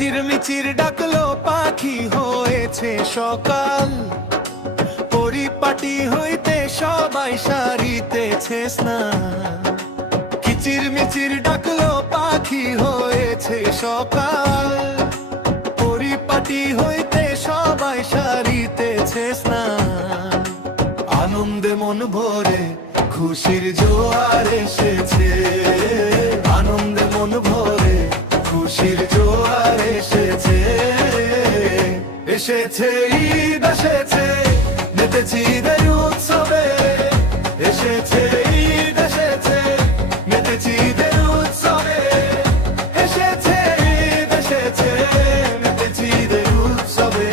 কিচির মিচির ডাকলো পাখি হয়েছে সকাল, পরিপাটি হইতে সবাই সারিতেছে স্নান। কিচির মিচির ডাকলো পাখি হয়েছে সকাল, পরিপাটি হইতে সবাই সারিতেছে স্নান। আনন্দে মন ভরে খুশির জোয়ার এসেছে, আনন্দে মন ভরে খুশির জোয়ার এসেছে। এসেছে ঈদ এসেছে, মেতেছি ঈদের উৎসবে। এসেছে ঈদ এসেছে, মেতেছি ঈদের উৎসবে। এসেছে ঈদ এসেছে, মেতেছি ঈদের উৎসবে।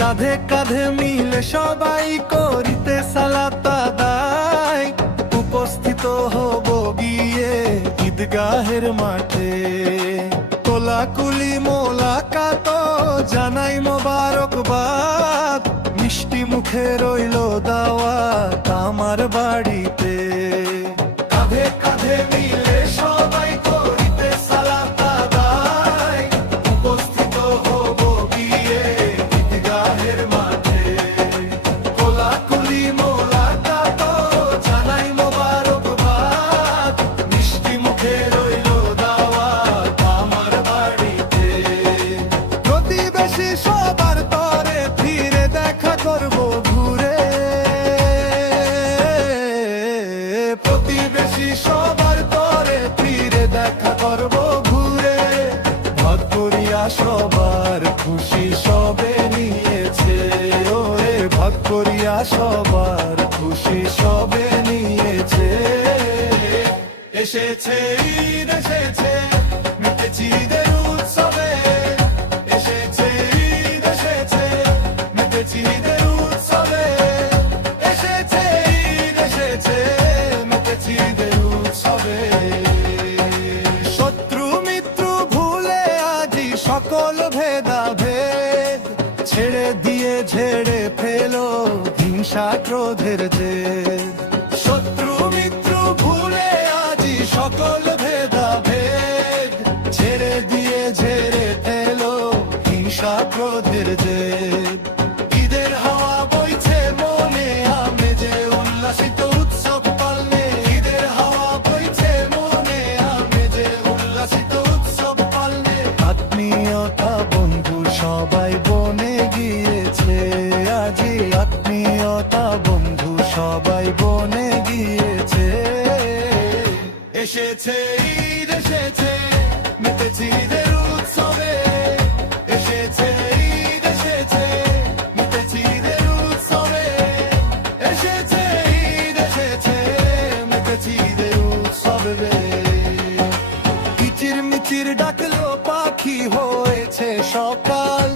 কাঁধে কাঁধে মিলে সবাই করিতে সালাত আদায়, উপস্থিত হব গিয়ে ঈদগাহের মাঠে। কোলাকুলি মোলাকাত জানাই মোবারকবাদ, মিষ্টি মুখে রইল দাওয়াত আমার বাড়িতে। কাঁধে কাঁধে মিলে সবাই করিতে সালাত আদায়, উপস্থিত হব গিয়ে ঈদগাহের মাঠে। কোলাকুলি মোলাকাত জানাই মোবারকবাদ, মিষ্টি মুখে রইল দাওয়াত আমার বাড়িতে। প্রতিবেশী সবার তরে ফিরে দেখা করব ঘুরে, প্রতিবেশী সবার তরে ফিরে দেখা করব ঘুরে। ভাগ করিয়া সবার খুশি সবে নিয়েছে, ওরে ভাগ করিয়া সবার খুশি সবে নিয়েছে। এসেছে ঈদ এসেছে, মেতেছি ঈদের উৎসবে। এসেছে ঈদ এসেছে, মেতেছি ঈদের উৎসবে। এসেছে ঈদ এসেছে, মেতেছি ঈদের উৎসবে। শত্রু মিত্র ভুলে আজি সকল ভেদাভেদ, ছেড়ে দিয়ে ঝেড়ে ফেলো হিংসা ক্রোধের জেদ। শত্রু মিত্র ভুলে আজি সকল ভেদাভেদ, ছেড়ে দিয়ে ঝেড়ে ফেলো হিংসা ক্রোধের জেদ। ঈদের হাওয়া বইছে মনে আমেজে উল্লাসিত উৎসব পালনে। ঈদের হাওয়া বইছে মনে আমেজে উল্লাসিত উৎসব পালনে। আত্মীয়তা বন্ধু সবাই বনে গিয়েছে আজি, আত্মীয়তা বন্ধু সবাই বনে গিয়েছে। এসেছে ঈদ এসেছে, মেতেছি ঈদের উৎসবে। এসেছে ঈদ এসেছে, মেতেছি ঈদের উৎসবে। এসেছে ঈদ এসেছে, মেতেছি ঈদের উৎসবে। কিচির মিচির ডাকলো পাখি হয়েছে সকাল,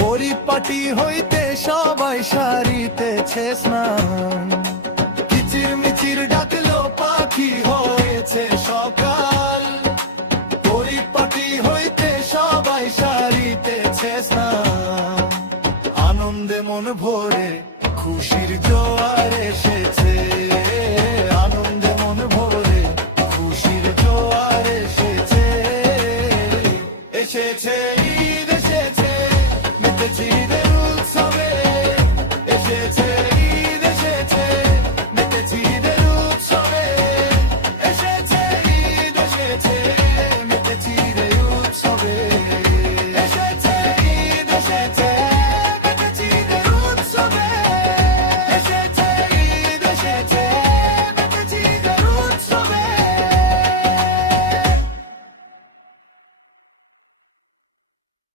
পরিপাটি হইতে সবাই সারিতেছে স্নান। কিচির মিচির ডাকলো পাখি